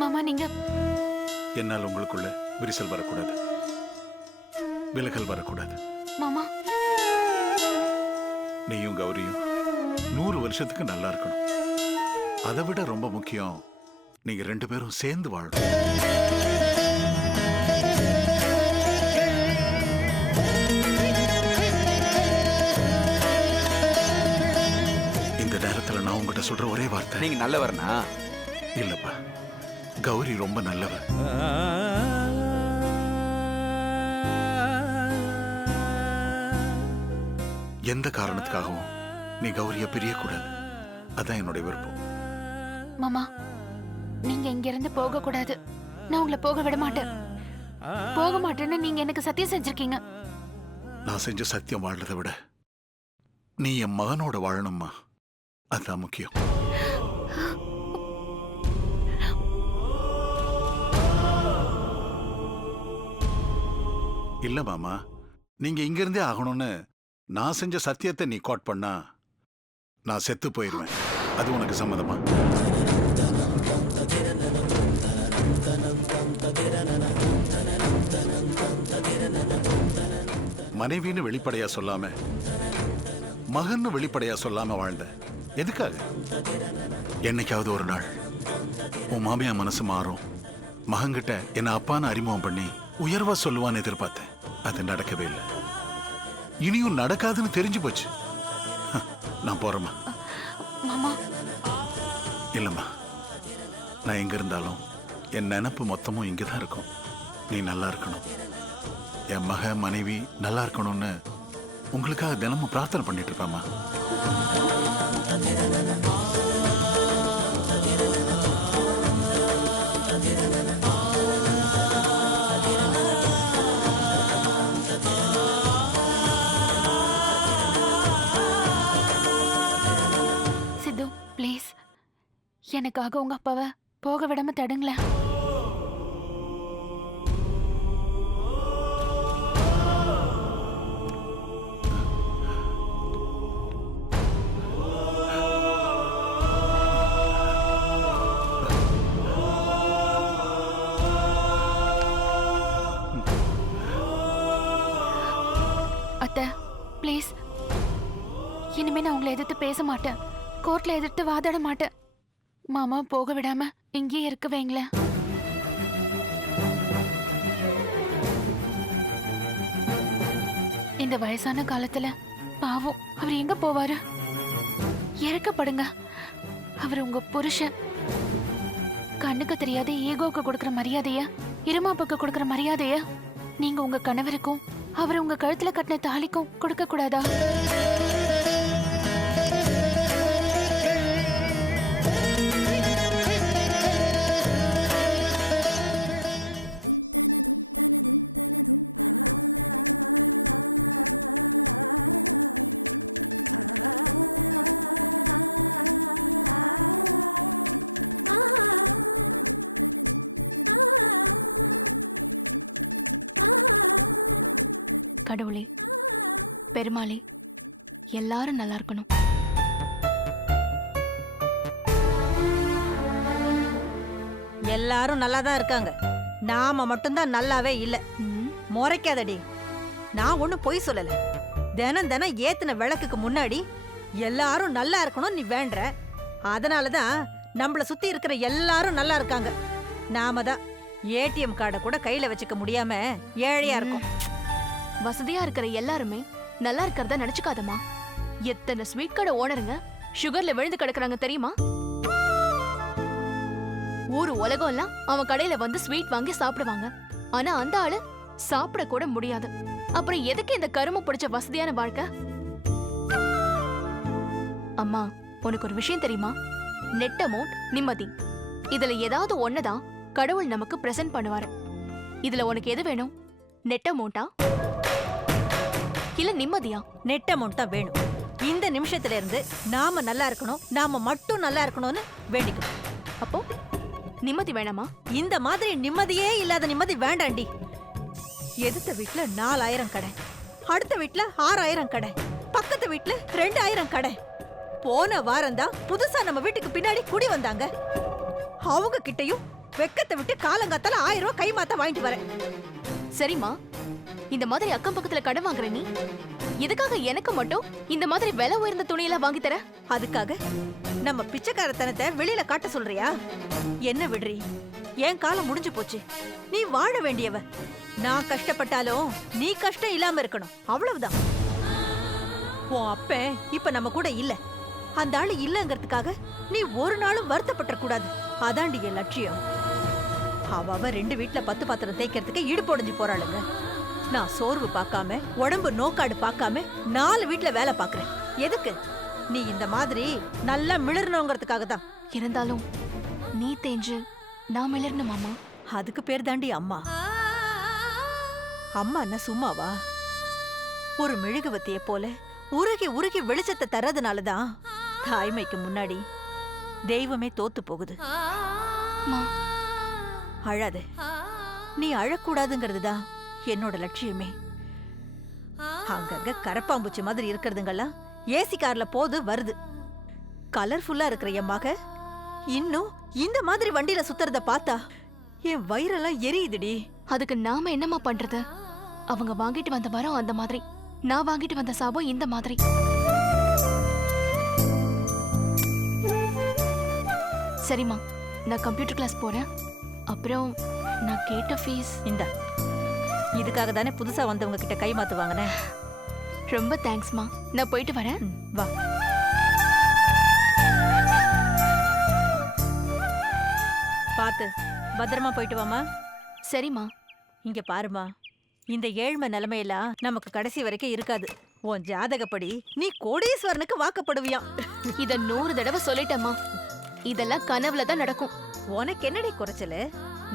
மாமா நீங்க என்னால் உங்களுக்குள்ள விரிசல் வரக்கூடாது, விலகல் வரக்கூடாது. மாமா நீயும் கௌரியும் 100 வருஷத்துக்கு நல்லா இருக்கணும். அதை விட ரொம்ப முக்கியம், நீங்க 2 பேரும் சேர்ந்து வாழணும். இந்த நேரத்துல நான் உங்ககிட்ட சொல்ற ஒரே வார்த்தை, நீங்க நல்லவர்னா? இல்லப்பா, கௌரி ரொம்ப நல்லவர். எந்த காரணத்துக்காகவும் நீ கௌரிய பிரியக்கூடாது. அதான் என்னுடைய விருப்பம். மாமா நீங்க இங்க இருந்து போக கூடாது. நான் உங்களை போக விட மாட்டேன். போக மாட்டேன்னு நீங்க எனக்கு சத்தியம் செஞ்சிருக்கீங்க. நான் செஞ்ச சத்தியம் வாழ்றதை விட நீ என் மகனோட வாழணும்மா, அதான் முக்கியம். இல்ல மாமா, நீங்க இங்க இருந்தே ஆகணும்னு நான் செஞ்ச சத்தியத்தை நீ கோட் பண்ணா நான் செத்து போயிருவேன். அது உனக்கு சம்மதமா? மனைவின்னு வெளிப்படையா சொல்லாம, மகன்னு வெளிப்படையா சொல்லாம வாழ்ந்த எதுக்காக? என்னைக்காவது ஒரு நாள் உன் மாமியா மனசு மாறும், மகன்கிட்ட என்ன அப்பான்னு அறிமுகம் பண்ணி உயர்வா சொல்லுவான்னு எதிர்பார்த்தேன். அது நடக்கவே இல்லை. இனியும் நடக்காதுன்னு தெரிஞ்சு போச்சு. நான் போறேம்மா. மாமா இல்லம்மா, நான் எங்க இருந்தாலும் என் நினப்பு மொத்தமும் இங்கதான் இருக்கும். நீ நல்லா இருக்கணும், என் மக மனைவி நல்லா இருக்கணும்னு உங்களுக்காக தினமும் பிரார்த்தனை பண்ணிட்டு இருப்பேம்மா. சித்து ப்ளீஸ் எனக்காக உங்க அப்பாவை போக விடாம தடுங்களேன். அத்தை ப்ளீஸ், இனிமே நான் உங்களை எதிர்த்து பேச மாட்டேன். கோர்ட்ல எதிர்த்து வாதாட மாட்டேன். மாமா போக விடாம இங்கேயே இருக்க வைங்களேன். இந்த வயசான காலத்துல பாவம் அவர் எங்க போவாரு? இறக்கப்படுங்க. அவர் உங்க புருஷன். கண்ணுக்கு தெரியாத ஈகோக்கு கொடுக்கற மரியாதைய, இருமாப்புக்கு கொடுக்கற மரியாதைய நீங்க உங்க கணவருக்கும் அவர் உங்க கழுத்துல கட்டின தாலிக்கும் கொடுக்க கூடாதா? கடவுளே, பெருமாளே, எல்லாரும் நல்லா இருக்கணும். எல்லாரும் நல்லா தான் இருக்காங்க, நாம மட்டும்தான் நல்லாவே இல்ல. முறைக்காதடி, நான் ஒண்ணும் பொய் சொல்லல. தினம் தினம் ஏத்துன விளக்குக்கு முன்னாடி எல்லாரும் நல்லா இருக்கணும் நீ வேண்ட. அதனாலதான் நம்மள சுத்தி இருக்கிற எல்லாரும் நல்லா இருக்காங்க. நாம தான் ஏடிஎம் கார்டை கூட கையில வச்சுக்க முடியாம ஏழையா இருக்கும். வசதியா இருக்கிற எல்லாருமே நல்லா இருக்கிறதா நினைச்சுக்காதமா. எத்தனை ஸ்வீட் கடை ஓனருங்க சுகர்ல விழுந்து கிடக்குறாங்க தெரியுமா? ஊரு உலகம் எல்லாம் அவன் கடையில வந்து ஸ்வீட் வாங்கி சாப்பிடுவாங்க. ஆனா அந்த ஆளு சாப்பிட கூட முடியாது. அப்புறம் எதுக்கு இந்த கரும பிடிச்ச வசதியான வாழ்க்கை? அம்மா, உனக்கு ஒரு விஷயம் தெரியுமா? நெட் அமௌண்ட், நிம்மதி, இதுல ஏதாவது ஒண்ணுதான் கடவுள் நமக்கு பிரசன்ட் பண்ணுவாரு. இதுல உனக்கு எது வேணும்? நெட் அமௌண்டா இல்ல நிம்மதியா? நெட் அமௌண்ட் தான் வேணும். இந்த நிமிஷத்துல இருந்து நாம நல்லா இருக்கணும், நாம மட்டும் நல்லா இருக்கணும்னு வேண்டிக்கணும். அப்போ நிம்மதி வேணாமா? இந்த மாதிரி நிம்மதியே இல்லாத நிம்மதி வேண்டாண்டி. எதிர்த்த வீட்டுல 4000 கடை, அடுத்த வீட்டுல 6000 கடை, பக்கத்து வீட்டுல 2000 கடை. போன வாரம் தான் புதுசா நம்ம வீட்டுக்கு பின்னாடி குடி வந்தாங்க. அவங்க கிட்டயும் வெக்கத்தை விட்டு காலங்காத்தால 1000 ரூபாய் கை மாத்த வாங்கிட்டு வரேன். சரிம்மா, இந்த மாதிரி அக்கம் பக்கத்துல கடன் வாங்குற நீ எதுக்காக எனக்கு மட்டும் இந்த மாதிரி விலை உயர்ந்த துணியெல்லாம் வாங்கி தர? அதுக்காக நம்ம பிச்சைக்காரத்தனத்தை வெளியில காட்ட சொல்றியா? என்ன விடுறி, என் காலம் முடிஞ்சு போச்சு. நீ வாழ வேண்டியவ. நான் கஷ்டப்பட்டாலும் நீ கஷ்டம் இல்லாம இருக்கணும், அவ்வளவுதான். உன் அப்பன் இப்ப நம்ம கூட இல்ல. அந்த ஆளு இல்லங்கிறதுக்காக நீ ஒரு நாளும் வருத்தப்பட்ட கூடாது. அதாண்டி என் லட்சியம். அவ 2 வீட்ல 10 பாத்திரம் தேய்க்கிறதுக்கு இடுப்பு உடைஞ்சு போறாளுங்க. நான் சோர்வு பார்க்காம, உடம்பு நோக்காடு பார்க்காம 4 வீட்ல வேலை பார்க்கறேன். எதுக்கு? நீ இந்த மாதிரி நல்லா மிளறணுங்கிறதுக்காக தான். இருந்தாலும் நீ தேஞ்சு நான் மிளறணும் மாமா. அதுக்கு பேர் தாண்டி அம்மா. அம்மா என்ன சும்மாவா? ஒரு மெழுகுவத்திய போல உருகி உருகி வெளிச்சத்தை தர்றதுனாலதான் தாய்மைக்கு முன்னாடி தெய்வமே தோத்து போகுது. மா, அழாத. நீ அழக்கூடாதுங்கிறதுதான் என்னோட லட்சியமே. அங்கங்க கரப்பாம்பூச்சி மாதிரி இருக்கிறதுங்கெல்லாம் ஏசி கார்ல போது வருது. கலர்ஃபுல்லா இருக்கிற என் மக இன்னும் இந்த மாதிரி வண்டியில சுத்துறத பார்த்தா என் வயிறெல்லாம் எரியுதுடி. அதுக்கு நாம என்னம்மா பண்றது? அவங்க வாங்கிட்டு வந்த மரம் அந்த மாதிரி, நான் வாங்கிட்டு வந்த சாபம் இந்த மாதிரி. சரிம்மா, நான் கம்ப்யூட்டர் கிளாஸ் போறேன். அப்புறம் நான் கேட்ட ஃபீஸ் இந்த இதுக்காக தானே புதுசா வந்தவங்க கிட்ட கை மாத்து வாங்கினேன். ரொம்ப தேங்க்ஸ்மா. நான் போயிட்டு வரேன். வா. பாத்து பத்திரமா போயிட்டு வாமா. சரிம்மா. இங்க பாருமா, இந்த ஏழ்மை நிலைமையெல்லாம் நமக்கு கடைசி வரைக்கும் இருக்காது. உன் ஜாதகப்படி நீ கோடீஸ்வரனுக்கு வாக்கப்படுவியாம். இத 100 தடவை சொல்லிட்டேம்மா. இதெல்லாம் கனவுல தான் நடக்கும். உனக்கு என்னடி குறைச்சல?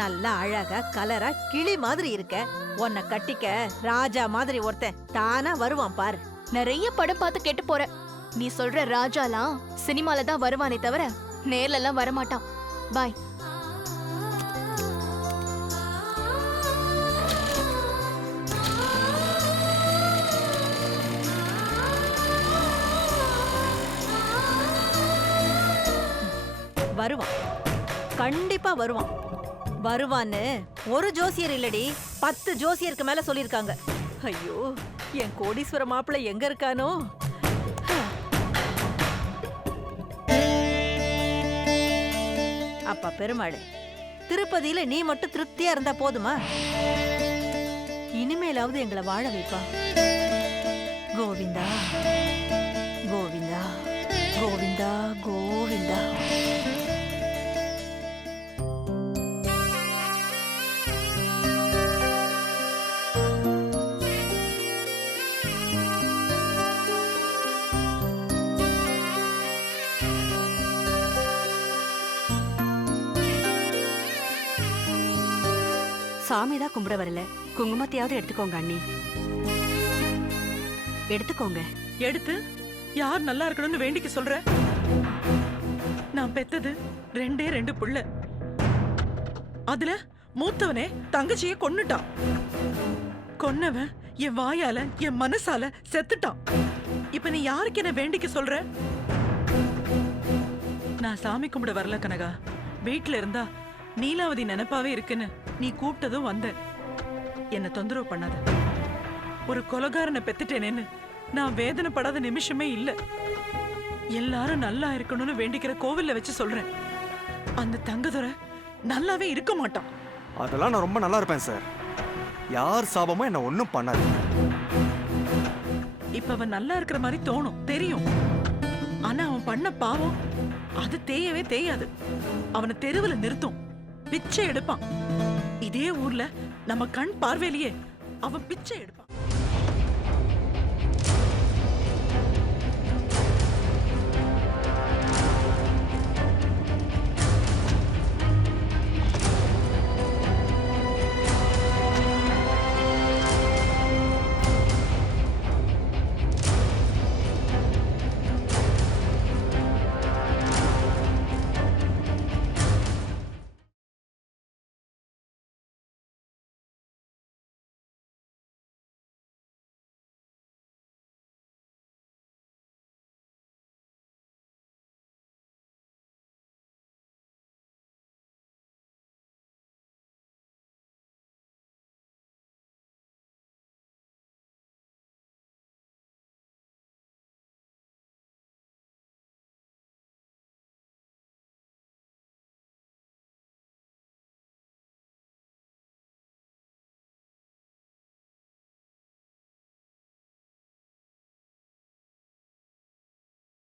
நல்லா அழகா கலரா கிளி மாதிரி இருக்க. உன்னை கட்டிக்க ராஜா மாதிரி ஒருத்தன் தானா வருவான் பாரு. நிறைய படம் பார்த்து கேட்டு போற. நீ சொல்ற ராஜாலாம் சினிமால தான் வருவானே தவிர நேர்ல எல்லாம் வரமாட்டான். பாய். வருவான், கண்டிப்பா வருவான். வருவான்னு ஒரு ஜோசியர் இல்லடி, 10 ஜோசியருக்கு மேல சொல்லிருக்காங்க. ஐயோ, என் கோடீஸ்வர மாப்பிள்ளை எங்க இருக்கானோ? அப்பா பெருமாளே, திருப்பதியில நீ மட்டும் திருப்தியா இருந்தா போதுமா? இனிமேலாவது எங்களை வாழ வைப்பா. கோவிந்தா கோவிந்தா கோவிந்தா கோவிந்தா. சாமிதான் கும்பிட வரல, குங்குமத்தையாவது எடுத்துக்கோங்க அண்ணி. எடுத்துக்கோங்க. எடுத்து யார் நல்லா இருக்கணும்னு வேண்டிக்க சொல்ற? நான் பெத்தது 2 புள்ள. அதுல மூத்தவனே தங்கச்சிய கொன்னுட்டான். கொன்னவன் என் வாயால என் மனசால செத்துட்டான். இப்ப நீ யாருக்கு என்ன வேண்டிக்க சொல்ற? நான் சாமி கும்பிட வரல கனகா. வீட்டுல இருந்தா நீலாவதி நினைப்பாவே இருக்குன்னு நீ கூப்பிட்டதும் வந்த. என்ன தொந்தரவு பண்ணாத. ஒரு கொலைகாரனை பெத்துட்டேனேன்னு நான் வேதனைப்படாத நிமிஷமே இல்ல. எல்லாரும் நல்லா இருக்கணும்னு வேண்டிக்கிற கோவில்ல வச்சு சொல்றேன். அந்த தங்கதுரை நல்லாவே இருக்க மாட்டான். அதெல்லாம் நான் ரொம்ப நல்லா இருப்பேன் சார். யார் சாபமும் என்ன ஒண்ணும் பண்ணாது. இப்ப அவன் நல்லா இருக்கிற மாதிரி தோணும், தெரியும். ஆனா அவன் பண்ண பாவம் அது தேயவே தேயாது. அவனை தெருவுல நிறுத்தும், பிச்சை எடுப்பான். இதே ஊர்ல நம்ம கண் பார்வையிலேயே அவன் பிச்சை எடுப்பான்.